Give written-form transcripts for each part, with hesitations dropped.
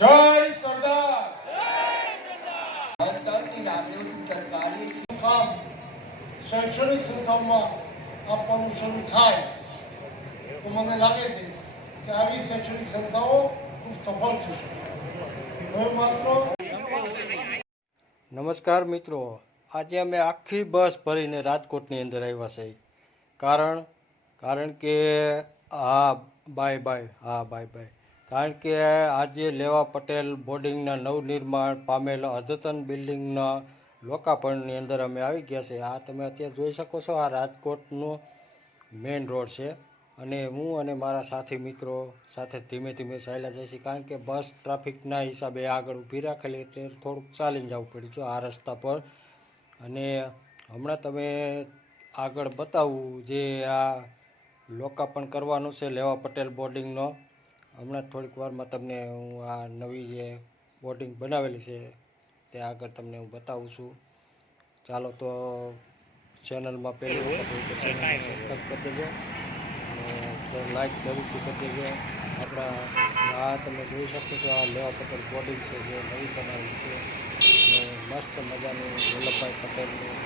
जय सरदार। ભણતરની લાગણીઓથી સરકારી કામ શૈક્ષણિક સંસ્થાઓમાં આપવાનું શરૂ થાય તો મને લાગે છે કે આવી શૈક્ષણિક સંસ્થાઓ ખૂબ સફળ થશે. હવે માત્ર નમસ્કાર મિત્રો, આજે અમે આખી બસ ભરીને રાજકોટની અંદર આવ્યા છે. કારણ કે કારણ કે આજે લેવા પટેલ બોર્ડિંગના નવનિર્માણ પામેલ અદ્યતન બિલ્ડિંગના લોકાર્પણની અંદર અમે આવી ગયા છે. આ તમે અત્યારે જોઈ શકો છો, આ રાજકોટનો મેઇન રોડ છે અને હું અને મારા સાથી મિત્રો સાથે ધીમે ધીમે ચાલ્યા જાય છે, કારણ કે બસ ટ્રાફિકના હિસાબે આગળ ઊભી રાખેલી એટલે થોડુંક ચાલીને જવું પડ્યું છે આ રસ્તા પર. અને હમણાં તમે આગળ બતાવું જે આ લોકાર્પણ કરવાનું છે લેવા પટેલ બોર્ડિંગનો. હમણાં થોડીક વારમાં તમને હું આ નવી જે બોર્ડિંગ બનાવેલી છે તે આગળ તમને હું બતાવું છું. ચાલો તો ચેનલમાં પહેલી વખત હોય તો ચેનલને સબસ્ક્રાઈબ કરી દેજો અને લાઈક જરૂરથી કરી દેજો. આપણા આ તમે જોઈ શકો છો, આ લેવા પટેલ બોર્ડિંગ છે જે નવી બનાવેલી છે અને મસ્ત મજાનું વલ્લભભાઈ પટેલનું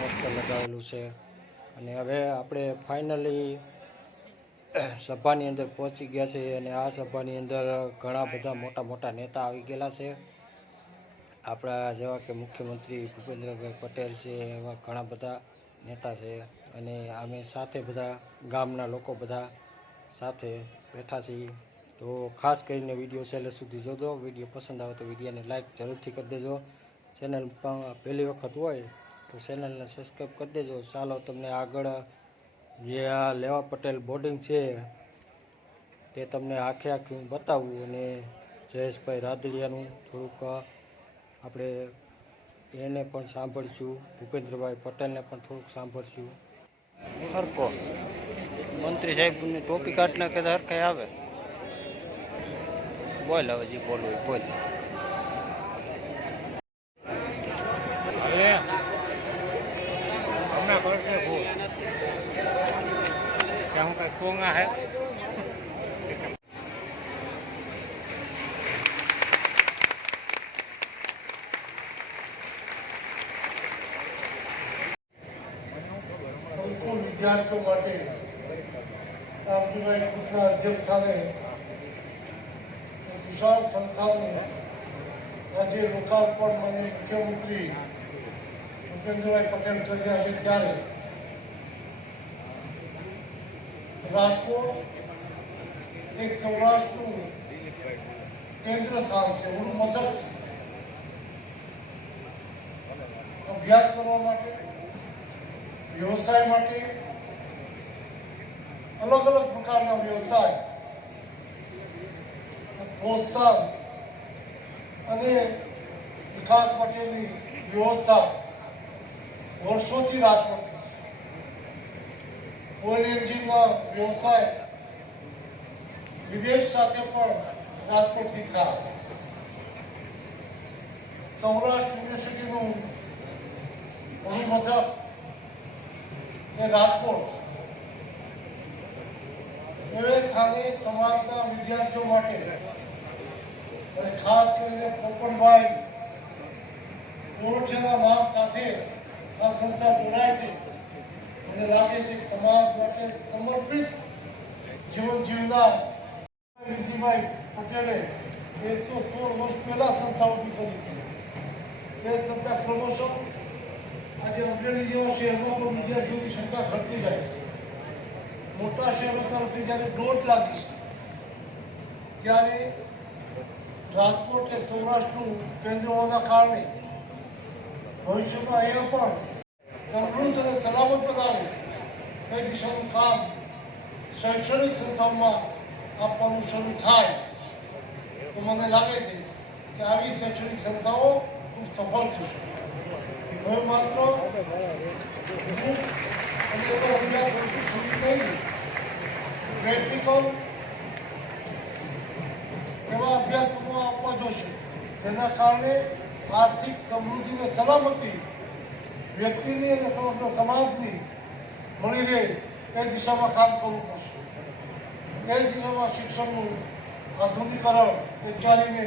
મસ્ત લગાવેલું છે. અને હવે આપણે ફાઇનલી સભાની અંદર પહોંચી ગયા છે અને આ સભાની અંદર ઘણા બધા મોટા મોટા નેતા આવી ગયેલા છે. આપણા જેવા કે મુખ્યમંત્રી ભૂપેન્દ્રભાઈ પટેલ છે, એવા ઘણા બધા નેતા છે અને અમે સાથે બધા ગામના લોકો બધા સાથે બેઠા છીએ. તો ખાસ કરીને વિડીયો છેલ્લે સુધી જોજો. વિડીયો પસંદ આવે તો વિડીયોને લાઈક જરૂરથી કરી દેજો. ચેનલ પહેલી વખત હોય તો ચેનલને સબસ્ક્રાઈબ કરી દેજો. ચાલો તમને આગળ જે આ લેવા પટેલ બોર્ડિંગ છે તે તમને આખે આખું બતાવું અને જયેશભાઈ રાદડિયાનું થોડુંક આપણે એને પણ સાંભળશું, ભૂપેન્દ્રભાઈ પટેલને પણ થોડુંક સાંભળશું. હરકો મંત્રી સાહેબની ટોપી કાઢ નાખે તો હરખાઈ આવે. બોલ હવે જે બોલવું બોલ. હું કઈ સોંગા હે વિદ્યાર્થીઓ માટે રામજીભાઈ ગ્રુપના અધ્યક્ષ સ્થાને વિશાળ સંસ્થાનું આજે લોકાર્પણ માનનીય મુખ્યમંત્રી ભૂપેન્દ્રભાઈ પટેલ કરી રહ્યા છે, ત્યારે રાજકોટ એક સૌરાષ્ટ્રનું કેન્દ્ર સ્થાન છે, ઓનું મથક છે. અભ્યાસ કરવા માટે, વ્યવસાય માટે, અલગ અલગ પ્રકારના વ્યવસાય પ્રોત્સાહન અને વિકાસ માટેની વ્યવસ્થા વર્ષોથી રાજકોટ ઓઇલ એન્જિનના વ્યવસાય વિદેશ સાથે પણ રાજકોટથી થાય. સૌરાષ્ટ્ર યુનિવર્સિટીનું ઓનું મથક એ રાજકોટ. એવે સ્થાને સમાજના વિદ્યાર્થીઓ માટે અને ખાસ કરીને પોપટભાઈ ઓળખેના નામ સાથે આ સંસ્થા જોડાય છે. મને લાગે છે કે સમાજ માટે સમર્પિત જીવન જીવનાર વિધિભાઈ પટેલે 116 વર્ષ પહેલા સંસ્થા ઊભી કરી હતી. તે સંસ્થા ક્રમશઃ આજે અમરેલી જેવા શહેરમાં પણ વિદ્યાર્થીઓની સંખ્યા ઘટતી જાય છે. મોટા શહેરો તરફથી જ્યારે દોટ લાગી છે ત્યારે રાજકોટ એ સૌરાષ્ટ્રનું કેન્દ્ર હોવાના કારણે ભવિષ્યમાં અહીંયા પણ સમૃદ્ધ અને સલામત બનાવે એ દિશાનું કામ શૈક્ષણિક સંસ્થાઓમાં આપવાનું શરૂ થાય તો મને લાગે છે કે આવી શૈક્ષણિક સંસ્થાઓ ખૂબ સફળ થશે. હવે માત્ર પ્રેક્ટિકલ એવા અભ્યાસક્રમો આપવા જોશે, તેના કારણે આર્થિક સમૃદ્ધિ અને સલામતી વ્યક્તિની અને સમગ્ર સમાજની મળી રહે એ દિશામાં કામ કરવું પડશે. એ દિશામાં શિક્ષણનું આધુનિકરણ વિચારીને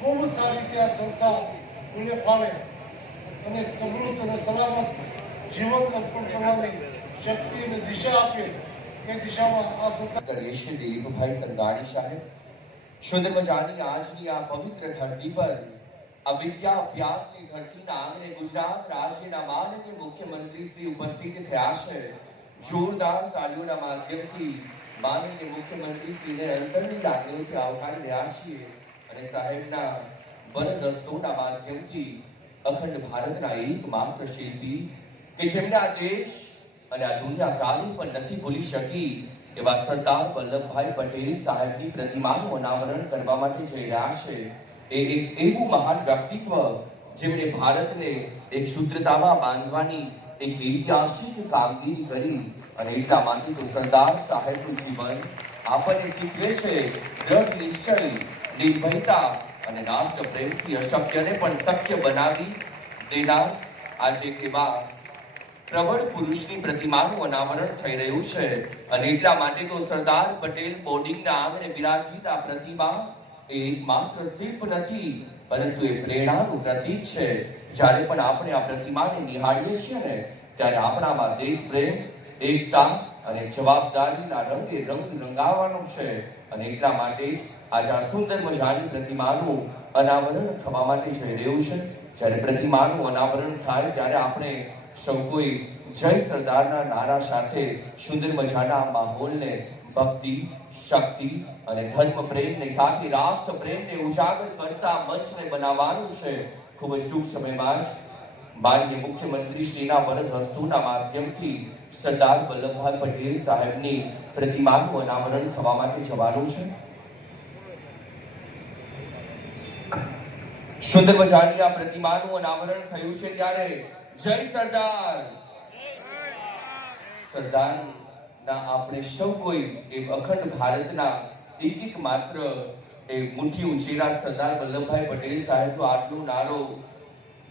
ખૂબ સારી રીતે આ સંસ્થા પૂર્ણ ફાળે અને સમૃદ્ધ અને સલામત જીવન અર્પણ કરવાની શક્તિ અને દિશા આપે એ દિશામાં આ સંસ્થા કરીએ છીએ દિલીપભાઈ સંઘાણી સાહેબ. સુંદર મજાની આજની આ પવિત્ર ધરતી પર આ વિદ્યા અભ્યાસની ધરતીના આંગણે ગુજરાત રાજ્યના માનનીય મુખ્યમંત્રી શ્રી ઉપસ્થિત થયા છે. જોરદાર તાલીઓના માધ્યમથી માનનીય મુખ્યમંત્રી શ્રીને અંતરની લાગણીઓથી આવકારી રહ્યા છીએ અને સાહેબના વરદસ્તોના માધ્યમથી અખંડ ભારતના એકમાત્ર શિલ્પી કે જેમને આ દેશ અને આ દુનિયા કાલી પણ નથી ભૂલી શકી એવા સરદાર વલ્લભભાઈ પટેલ સાહેબની પ્રતિમાનું અનાવરણ કરવા માટે જઈ રહ્યા છે. એ એક એવું મહાન વ્યક્તિત્વ જેમણે ભારતને એક સૂત્રતામાં બાંધવાની એક ઐતિહાસિક કામગીરી કરી અને એટલા માટે તો સરદાર સાહેબનું જીવન આપણને શીખવે છે દ્રઢ નિશ્ચય, નિર્ભયતા અને રાષ્ટ્ર પ્રેમથી અશક્યને પણ શક્ય બનાવી દેનાર આજે કેવા પ્રબળ પુરુષની પ્રતિમાનું અનાવરણ થઈ રહ્યું છે અને એટલા માટે તો સરદાર પટેલ બોર્ડિંગના આંગણે બિરાજિત આ પ્રતિમા એ એકમાત્ર શિલ્પ નથી પરંતુ એ પ્રેરણાનું પ્રતીક છે. જ્યારે પણ આપણે આ પ્રતિમાને નિહાળીએ છીએ ને ત્યારે આપણામાં દેશ પ્રેમ, એકતા અને જવાબદારીના રંગે રંગ રંગાવવાનો છે અને એટલા માટે જ આજે આ સુંદર મજાની પ્રતિમાનું અનાવરણ થવા માટે જઈ રહ્યું છે. જ્યારે પ્રતિમાનું અનાવરણ થાય ત્યારે આપણે સૌ કોઈ જય સરદારના નારા સાથે સુંદર મજાના માહોલને ભક્તિ, શક્તિ અને ધર્મ પ્રેમને સાથે રાષ્ટ્ર પ્રેમને ઉજાગર કરતા મંચને બનાવવાનું છે. ખૂબ જ ટૂંક સમયમાં જ માનનીય મુખ્યમંત્રી શ્રીના વરદ હસ્તોના માધ્યમથી સરદાર વલ્લભભાઈ પટેલ સાહેબની પ્રતિમાનું અનાવરણ થવા માટે જવાનું છે. સુંદર મજાની આ પ્રતિમાનું અનાવરણ થયું છે ત્યારે જય સરદાર. સરદારના આપણે સૌ કોઈ એ અખંડ ભારતના એક માત્ર એ મુઠ્ઠી ઉંચેરા સરદાર વલ્લભભાઈ પટેલ સાહેબનો આટલો નારો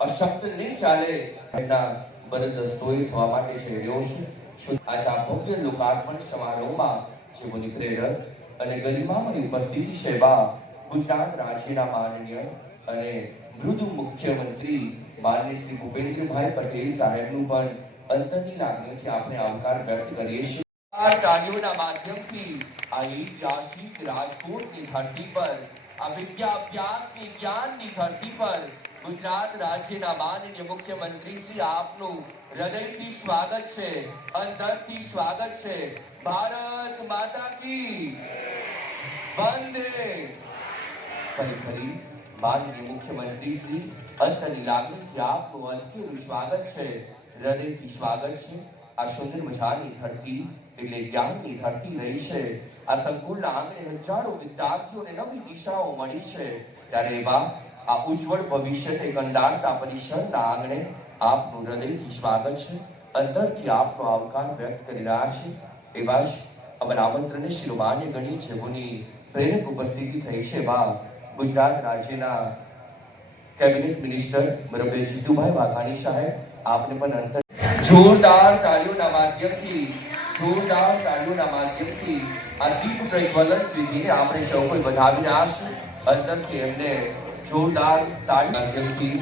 અશક્ત નહીં ચાલે એના વરદસ્તોય થવા માટે જઈ રહ્યો છે. આજે આ ભવ્ય લોકાર્પણ સમારોહમાં જેઓની પ્રેરક અને ગરિમામય ઉપસ્થિતિ છે એવા ગુજરાત રાજ્યના માનનીય અને મૃદુ મુખ્યમંત્રી માનનીય શ્રી ભૂપેન્દ્રભાઈ પટેલ સાહેબનું પણ અંતરની લાગણીઓથી આપણે આવકાર વ્યક્ત કરીએ છીએ. આ તાલીઓના માધ્યમથી આ ઐતિહાસિક રાજકોટની ધરતી પર આ વિદ્યા અભ્યાસની જ્ઞાનની ધરતી પર ગુજરાત રાજ્યના માનનીય મુખ્યમંત્રી શ્રી આપનું હૃદયથી સ્વાગત છે, અંતરથી સ્વાગત છે. ભારત માતા કી વંદે. ફરી માનનીય મુખ્યમંત્રી શ્રી અંતરની લાગણીથી આપનું અંતરનું સ્વાગત છે, હૃદયથી સ્વાગત છે. આ સુંદર મજાની ધરતી એટલે જ્ઞાનની ધરતી રહી છે. આ સંકુલના આંગણે હજારો વિદ્યાર્થીઓને નવી દિશાઓ મળી છે ત્યારે એવા આ ઉજ્જવળ ભવિષ્યને કંડારતા પરિસરના આંગણે આપનું હૃદયથી સ્વાગત છે, અંતરથી આપનો આવકાર વ્યક્ત કરી રહ્યા છે. એવા જ અમારા આમંત્રણને શિરોમાન્ય ગણી જેઓની પ્રેરક ઉપસ્થિતિ થઈ છે એવા ગુજરાત રાજ્યના કેબિનેટ મિનિસ્ટર બરોબર જીતુભાઈ વાઘાણી સાહેબ આપને પણ અંતર જોરદાર તાલીઓના માધ્યમથી આ દીપ પ્રજ્વલન વિધિને આપણે સૌ કોઈ વધાવી રહ્યા છે. અંતરથી એમને જોરદાર તાળી માધ્યમથી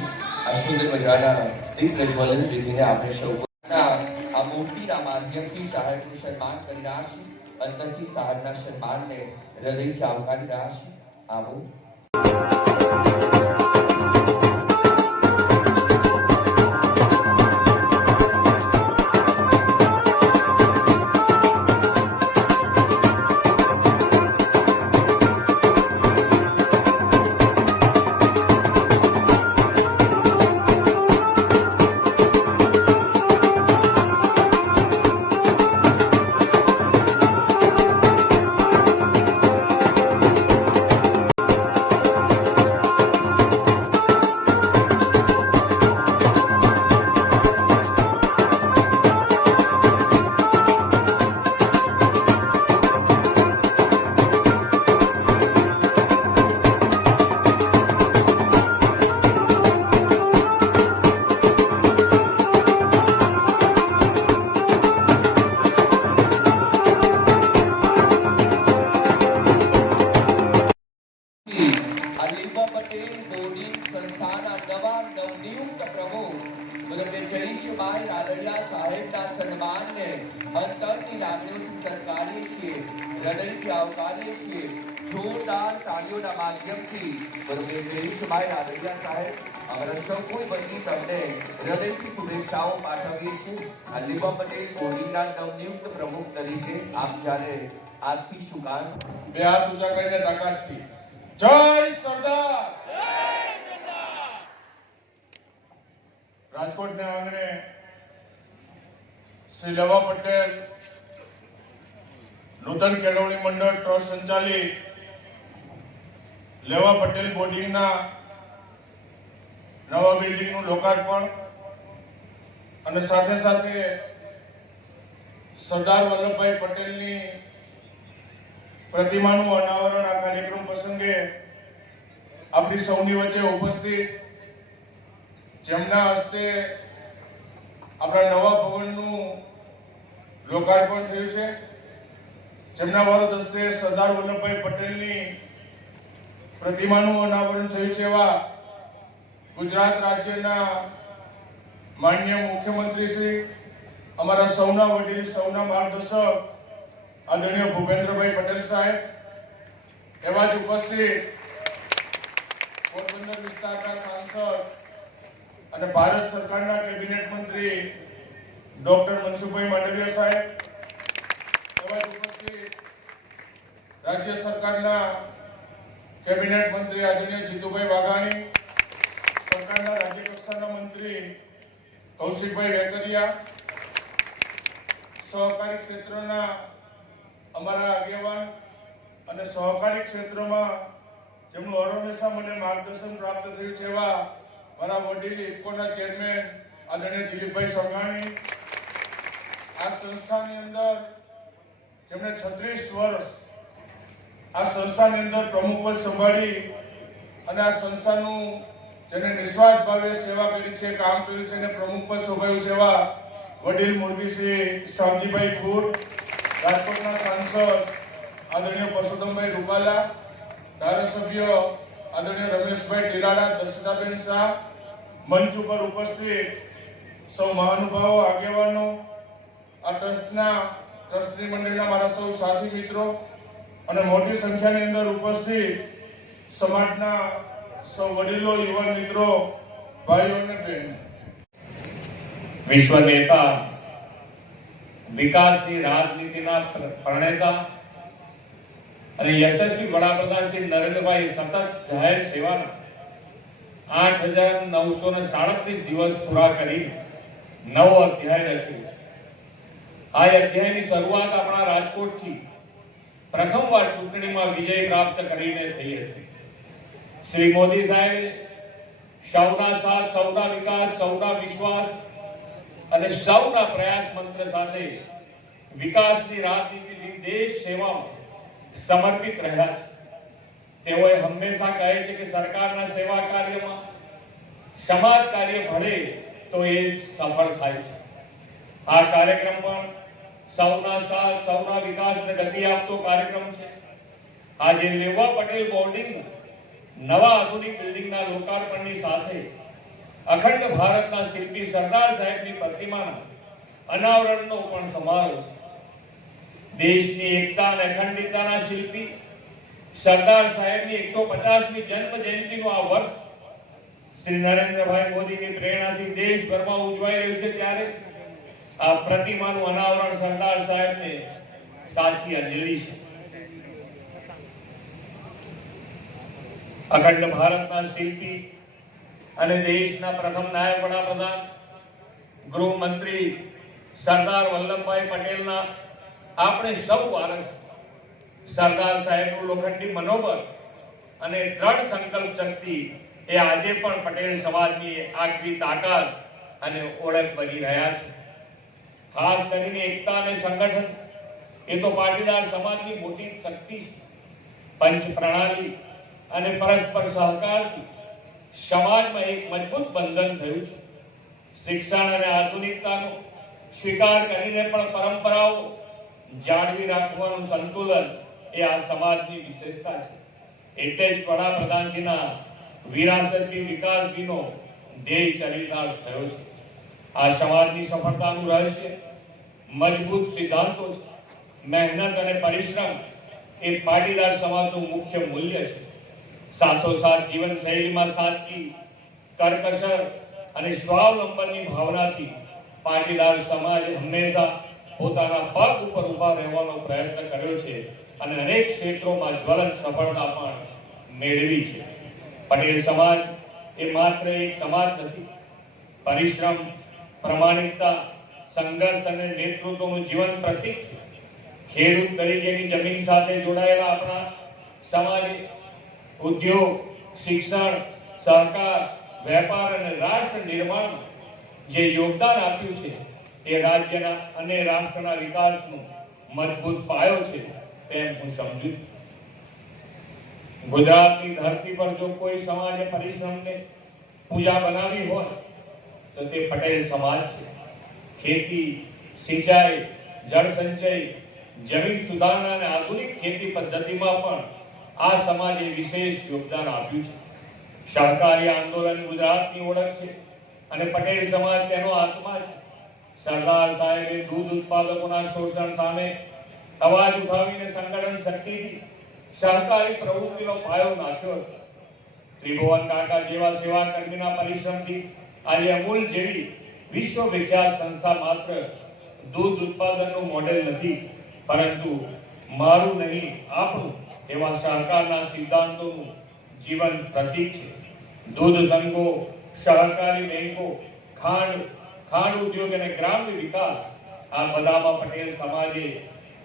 આ સુંદર મજાના દીપ પ્રજ્વલન વિધિને આપણે સૌ આ મૂર્તિના માધ્યમથી સાહેબનું સન્માન કરી રહ્યા છે. અંતરથી સાહેબના સન્માનને હૃદયથી આવકારી રહ્યા છે. આવો જયેશભાઈ રાદડિયા સાહેબના સન્માનને અંતરની લાગણીઓથી સત્કારીએ છીએ, હૃદયથી આવકારીએ છીએ. જોરદાર તાળીઓના માધ્યમથી બરોબર જયેશભાઈ રાદડિયા સાહેબ અમારા સૌ કોઈ વતી તમને હૃદયથી શુભેચ્છાઓ પાઠવીએ છીએ. આ લેવા પટેલ બોર્ડિંગના નવનિયુક્ત પ્રમુખ તરીકે આપ જ્યારે આજથી શુભાન બે હાથ ઊંચા કરીને તાકાતથી જય સરદાર. રાજકોટના આંગણે શ્રી લેવા પટેલ નૂતન કેળવણી મંડળ ટ્રસ્ટ સંચાલિત લેવા પટેલ બોર્ડિંગના નવા બિલ્ડિંગનું લોકાર્પણ અને સાથે સાથે સરદાર વલ્લભભાઈ પટેલની પ્રતિમાનું અનાવરણ આ કાર્યક્રમ પ્રસંગે આપણી સૌની વચ્ચે ઉપસ્થિત જેમના હસ્તે આપણા નવા ભવનનું લોકાર્પણ થયું છે, જેમના વરદ હસ્તે સરદાર વલ્લભભાઈ પટેલની પ્રતિમાનું અનાવરણ થયું છે, એવા ગુજરાત રાજ્યના માનનીય મુખ્યમંત્રી શ્રી, અમારા સૌના વડીલ, સૌના માર્ગદર્શક આદરણીય ભૂપેન્દ્રભાઈ પટેલ સાહેબ, એવા જ ઉપસ્થિત પોરબંદર વિસ્તારના સાંસદ અને ભારત સરકારના કેબિનેટ મંત્રી ડોક્ટર મનસુખભાઈ માંડવિયા સાહેબ, એવા જ ઉપસ્થિત રાજ્ય સરકારના કેબિનેટ મંત્રી આદરણીય જીતુભાઈ વાઘાણી, સરકારના રાજ્ય કક્ષાના મંત્રી કૌશિકભાઈ વેકરિયા, સહકારી ક્ષેત્રના અમારા આગેવાન અને સહકારી ક્ષેત્રમાં જેમનું હંમેશા મને માર્ગદર્શન પ્રાપ્ત થયું છે એવા મારા વડીલ ઇફકોના ચેરમેન આદરણીય દિલીપભાઈ સંઘાણી, આ સંસ્થાની અંદર જેમણે 36 વર્ષ આ સંસ્થાની અંદર પ્રમુખ પદ સંભાળી અને આ સંસ્થાનું જેને નિસ્વાર્થ ભાવે સેવા કરી છે, કામ કર્યું છે અને પ્રમુખ પદ શોભાયું છે એવા વડીલ મોરબી શ્રી શામજીભાઈ ખુર, રાજકોટના સાંસદ આદરણીય પરસોત્તમભાઈ રૂપાલા, ધારાસભ્ય આદરણીય રમેશભાઈ ટીલાડા, દર્શનાબેન શાહ, મંચ ઉપર ઉપસ્થિત સૌ મહાનુભાવો, આગેવાનો, આ ટ્રસ્ટી મંડળના મારા સૌ સાથી મિત્રો અને મોટી સંખ્યાની અંદર ઉપસ્થિત સમાજના સૌ વડીલો, યુવાન મિત્રો, ભાઈઓ અને બહેનો. વિશ્વ નેતા, વિકાસની રાજનીતિના પ્રણેતા અને યશસ્વી વડાપ્રધાન શ્રી નરેન્દ્રભાઈ સતત જાહેર સેવાના 8,937 દિવસ પૂરા કરી નવો અધ્યાય રચ્યો છે. આ અધ્યાયની શરૂઆત આપણા રાજકોટથી પ્રથમવાર ચૂંટણીમાં વિજય પ્રાપ્ત કરીને થઈ હતી. શ્રી મોદી સાહેબ સૌના સાથ, સૌના વિકાસ, સૌના વિશ્વાસ અને સૌના પ્રયાસ મંત્ર સાથે વિકાસની રાજનીતિથી દેશ સેવામાં સમર્પિત રહ્યા છે. તેઓએ હંમેશા કહે છે કે સરકારના સેવા કાર્યમાં સમાજ કાર્ય ભળે તો એ સફળ થાય છે. આ કાર્યક્રમ પણ સૌના સાથ, સૌના વિકાસને ગતિ આપતો કાર્યક્રમ છે. આજે લેવા પટેલ બોર્ડિંગ નવા આધુનિક બિલ્ડિંગના લોકાર્પણની સાથે અખંડ ભારતના શિલ્પી સરદાર સાહેબની પ્રતિમાના અનાવરણનો પણ સમારોહ છે. દેશની એકતા અને અખંડિતતાના શિલ્પી સરદાર સાહેબની 150મી જન્મ જયંતિનું આ વર્ષ શ્રી નરેન્દ્રભાઈ મોદીની પ્રેરણાથી દેશભરમાં ઉજવાઈ રહ્યું છે, ત્યારે આ પ્રતિમાનું અનાવરણ સરદાર સાહેબને સાચી અંજલિ છે. અખંડ ભારતના શિલ્પી અને દેશના પ્રથમ નાયબ વડાપ્રધાન, ગૃહમંત્રી સરદાર વલ્લભભાઈ પટેલના આપણે સૌ વારસ સરદાર સાહેબનું લોખંડી મનોબળ અને દ્રઢ સંકલ્પ શક્તિ એ આજે પણ પટેલ સમાજની આગવી તાકાત અને ઓળખ બની રહ્યા છે. ખાસ કરીને એકતા અને સંગઠન એ તો પાટીદાર સમાજની મોટી શક્તિ છે. પંચ પ્રણાલી અને પરસ્પર સહકારથી સમાજમાં એક મજબૂત બંધન થયું છે. શિક્ષણ અને આધુનિકતાનો સ્વીકાર કરીને પણ પરંપરાઓ જાળવી રાખવાનું સંતુલન એ આ સમાજની વિશેષતા છે. એટલે જ વડાપ્રધાનશ્રીના વિરાસતી વિકાસનો ધ્યેય ચરિતાર્થ થયો છે. આ સમાજની સફળતાનું રહસ્ય મજબૂત સિદ્ધાંતો છે. મહેનત અને પરિશ્રમ એ પાટીદાર સમાજનું મુખ્ય મૂલ્ય છે. સાથોસાથ જીવનશૈલીમાં સાદગી, કરકસર અને સ્વાવલંબનની ભાવનાથી પાટીદાર સમાજ હંમેશા પોતાના પગ ઉપર ઊભા રહેવાનો પ્રયત્ન કર્યો છે અને અનેક ક્ષેત્રોમાં જ્વલંત સફળતા પણ મેળવી છે. પટેલ સમાજ એ માત્ર એક સમાજ નથી, પરિશ્રમ, પ્રમાણિકતા, સંઘર્ષ અને નેતૃત્વનું જીવન પ્રતીક છે. ખેડૂત તરીકેની જમીન સાથે જોડાયેલા આપણા સમાજે ઉદ્યોગ, શિક્ષણ, સહકાર, વેપાર અને રાષ્ટ્ર નિર્માણમાં જે યોગદાન આપ્યું છે એ રાજ્યના અને રાષ્ટ્રના વિકાસનો મજબૂત પાયો છે તેમ હું સમજુ છું. ગુજરાતની ધરતી પર જો કોઈ સમાજે પરિશ્રમને પૂજા બનાવી હોય તો તે પટેલ સમાજ છે. ખેતી, સિંચાઈ, જળ સંચય, જમીન સુધારણા અને આધુનિક ખેતી પદ્ધતિમાં પણ આ સમાજે વિશેષ યોગદાન આપ્યું છે. સહકારી આંદોલન ગુજરાતની ઓળખ છે અને પટેલ સમાજ તેનો આત્મા છે. સરદાર સાહેબે દૂધ ઉત્પાદકોના શોષણ સામે અવાજ ઉઠાવીને સંગઠન શક્તિથી સહકારી પ્રવૃત્તિનો પાયો નાખ્યો હતો. ત્રિભુવન કાકા જેવા સેવા કર્મીના પરિશ્રમથી આજે અમૂલ જેવી વિશ્વ વિખ્યાત સંસ્થા માત્ર દૂધ ઉત્પાદનનું મોડેલ નથી, પરંતુ મારું નહીં આપણું એવા સહકારના સિદ્ધાંતોનું જીવન પ્રતીક છે. દૂધ સંઘો, સહકારી બેંકો, ખાંડ ઉદ્યોગ અને ગ્રામ્ય વિકાસ, આ બધામાં પટેલ સમાજે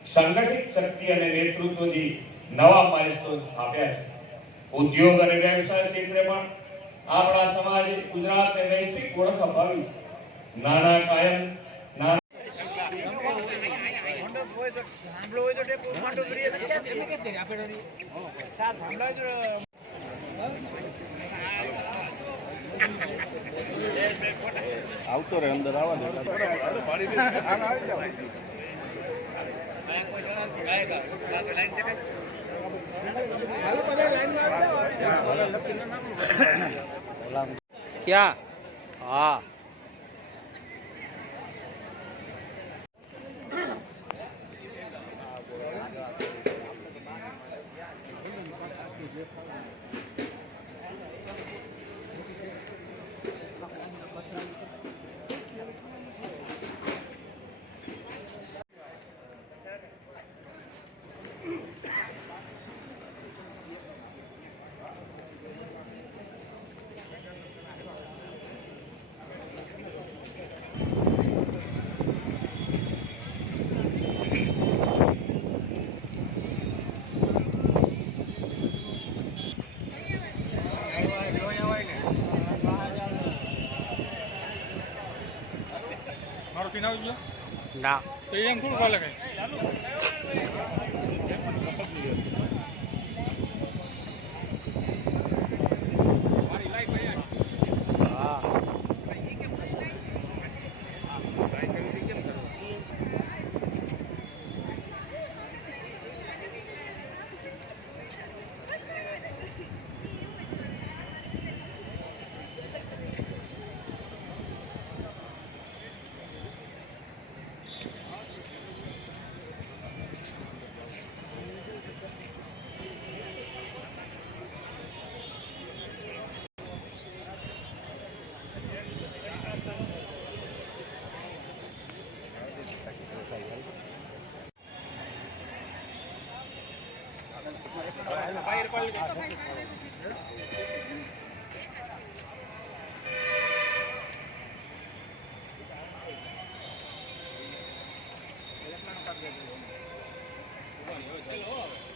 સંગઠિત શક્તિ અને નેતૃત્વથી નવા માઇલસ્ટોન સ્થાપ્યા છે. ઉદ્યોગ અને વ્યવસાય ક્ષેત્રે પણ આપણા સમાજે ગુજરાતને વૈશ્વિક ઓળખ અપાવી છે. નાના કાયમ આવતો રે અંદર આવવા દે. क्या? हाँ ના તો એમ થોડું ભાલે કઈ चलो